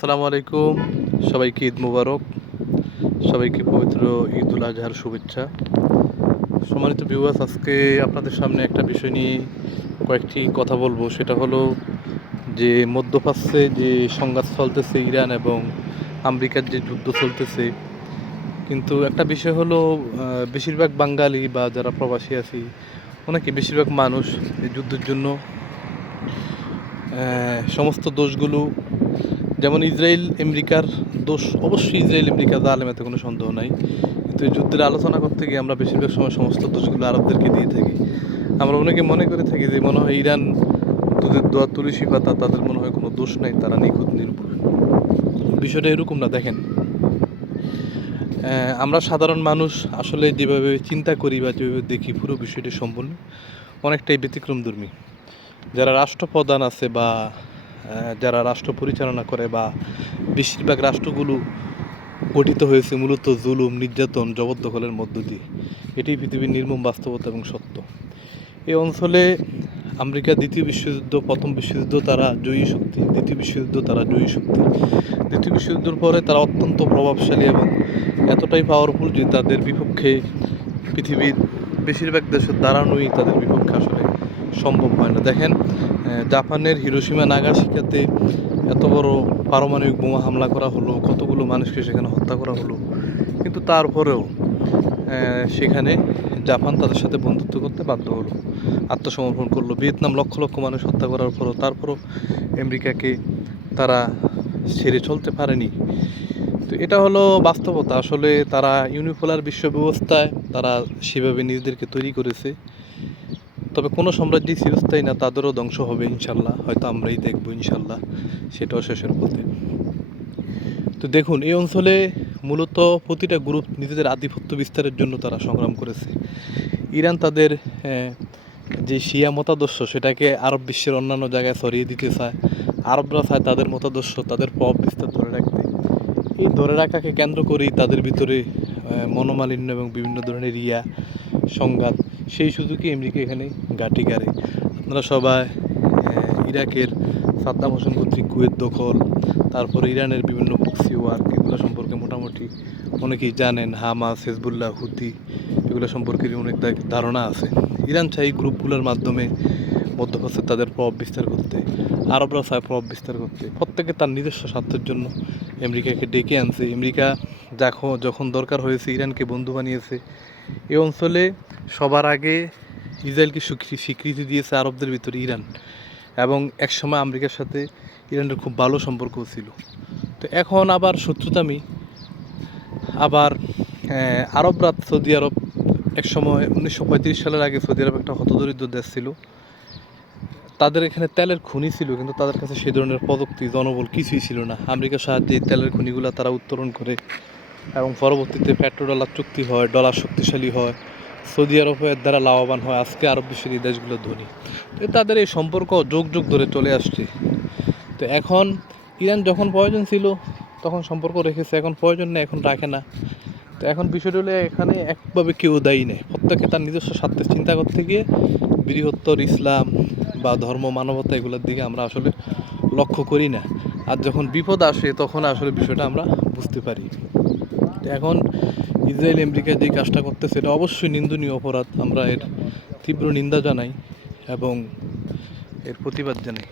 আসসালামু আলাইকুম। সবাইকে ঈদ মুবারক। সবাইকে পবিত্র ঈদ উল আজহার শুভেচ্ছা। সম্মানিত ভিউয়ার্স, আজকে আপনাদের সামনে একটা বিষয় নিয়ে কয়েকটি কথা বলবো। সেটা হলো যে মধ্যপ্রাচ্যে যে সংঘাত চলতেছে ইরান এবং আমেরিকার যে যুদ্ধ চলতেছে, কিন্তু একটা বিষয় হলো বেশিরভাগ বাঙালি বা যারা প্রবাসী আছি অনেকে বেশিরভাগ মানুষ এই যুদ্ধের জন্য সমস্ত দোষগুলো, যেমন ইসরায়েল আমেরিকার দোষ, অবশ্যই ইসরায়েল আমেরিকা জালেম, এতে কোনো সন্দেহ নাই। কিন্তু এই যুদ্ধের আলোচনা করতে গিয়ে আমরা বেশিরভাগ সময় সমস্ত দোষগুলো আরবদেরকে দিয়ে থাকি। আমরা অনেকে মনে করে থাকি যে মনে হয় ইরান দুধের দোয়া তুলসী পাতা, তাদের মনে হয় কোনো দোষ নাই, তারা নিখুঁত নির্ভুল। বিষয়টা এরকম না। দেখেন, আমরা সাধারণ মানুষ আসলে যেভাবে চিন্তা করি বা যেভাবে দেখি, পুরো বিষয়টি সম্পূর্ণ অনেকটাই ব্যতিক্রমধর্মী। যারা রাষ্ট্রপ্রধান আছে বা যারা রাষ্ট্র পরিচালনা করে বা বেশিরভাগ রাষ্ট্রগুলো গঠিত হয়েছে মূলত জুলুম, নির্যাতন, জবরদখলের মধ্য দিয়ে। এটি পৃথিবীর নির্মম বাস্তবতা এবং সত্য। এই অঞ্চলে আমেরিকা দ্বিতীয় বিশ্বযুদ্ধ, প্রথম বিশ্বযুদ্ধ তারা জয়ী শক্তি, দ্বিতীয় বিশ্বযুদ্ধ তারা জয়ী শক্তি। দ্বিতীয় বিশ্বযুদ্ধের পরে তারা অত্যন্ত প্রভাবশালী এবং এতটাই পাওয়ারফুল যে তাদের বিপক্ষে পৃথিবীর বেশিরভাগ দেশের দাঁড়ানোই তাদের বিপক্ষে আসলে সম্ভব হয় না। দেখেন, জাপানের হিরোশিমা নাগাসাকিতে এত বড় পারমাণবিক বোমা হামলা করা হলো, কতগুলো মানুষকে সেখানে হত্যা করা হলো, কিন্তু তারপরেও সেখানে জাপান তাদের সাথে বন্ধুত্ব করতে বাধ্য হলো, আত্মসমর্পণ করলো। ভিয়েতনাম লক্ষ লক্ষ মানুষ হত্যা করার পরও তারপরও আমেরিকাকে তারা ছেড়ে চলতে পারেনি। তো এটা হলো বাস্তবতা। আসলে তারা ইউনিপোলার বিশ্ব ব্যবস্থায় তারা সেভাবে নিজেদেরকে তৈরি করেছে। তবে কোনো সাম্রাজ্যই চিরস্থায়ী না, তাদেরও ধ্বংস হবে ইনশাল্লাহ। হয়তো আমরাই দেখবো ইনশাল্লাহ, সেটাও শেষের পথে। তো দেখুন, এই অঞ্চলে মূলত প্রতিটা গ্রুপ নিজেদের আধিপত্য বিস্তারের জন্য তারা সংগ্রাম করেছে। ইরান তাদের যে শিয়া মতাদর্শ সেটাকে আরব বিশ্বের অন্যান্য জায়গায় ছড়িয়ে দিতে চায়। আরবরা চায় তাদের মতাদর্শ, তাদের প্রভাব বিস্তার ধরে রাখতে। এই ধরে রাখাকে কেন্দ্র করেই তাদের ভিতরে মনোমালিন্য এবং বিভিন্ন ধরনের সংঘাত, সেই সুযোগে আমেরিকা এখানে ঘাঁটি গাড়ে। আপনারা সবাই ইরাকের সাদ্দাম হোসেন কর্তৃক কুয়েত দখল, তারপরে ইরানের বিভিন্ন প্রক্সি ওয়ার, এগুলো সম্পর্কে মোটামুটি অনেকেই জানেন। হামাস, হেজবুল্লাহ, হুতি, এগুলো সম্পর্কে অনেক ধারণা আছে। ইরান চাই এই গ্রুপগুলোর মাধ্যমে মধ্যপ্রাচ্যে তাদের প্রভাব বিস্তার করতে, আরবরা চায় প্রভাব বিস্তার করতে। প্রত্যেকে তার নিজস্ব স্বার্থের জন্য আমেরিকাকে ডেকে আনছে। আমেরিকা যখন দরকার হয়েছে ইরানকে বন্ধু বানিয়েছে। এই অঞ্চলে সবার আগে ইসরায়েলকে স্বীকৃতি দিয়েছে আরবদের ভিতরে ইরান, এবং একসময় আমেরিকার সাথে ইরানের খুব ভালো সম্পর্কও ছিল। তো এখন আবার শত্রুতামি, আবার আরবরা, সৌদি আরব একসময় 1935 সালের আগে সৌদি আরব একটা হতদরিদ্র দেশ ছিল। তাদের এখানে তেলের খনি ছিল, কিন্তু তাদের কাছে সেই ধরনের প্রযুক্তি, জনবল কিছুই ছিল না। আমেরিকার সাহায্যে এই তেলের খনিগুলো তারা উত্তোলন করে এবং পরবর্তীতে পেট্রো-ডলার চুক্তি হয়, ডলার শক্তিশালী হয়, সৌদি আরব এর দ্বারা লাভবান হয়। আজকে আরব বিশ্বের এই দেশগুলো ধনী। তো তাদের এই সম্পর্ক যুগ যুগ ধরে চলে আসছে। তো এখন ইরান যখন প্রয়োজন ছিল তখন সম্পর্ক রেখেছে, এখন প্রয়োজন নেই, এখন রাখে না। তো এখন বিষয়টা হলে এখানে একভাবে কেউ দায়ী নেই। প্রত্যেকে তার নিজস্ব স্বার্থের চিন্তা করতে গিয়ে বৃহত্তর ইসলাম বা ধর্ম, মানবতা, এগুলোর দিকে আমরা আসলে লক্ষ্য করি না। আর যখন বিপদ আসে তখন আসলে বিষয়টা আমরা বুঝতে পারি। তো এখন ইসরায়েল আমেরিকা যে কাজটা করতেছে এটা অবশ্যই নিন্দনীয় অপরাধ। আমরা এর তীব্র নিন্দা জানাই এবং এর প্রতিবাদ জানাই।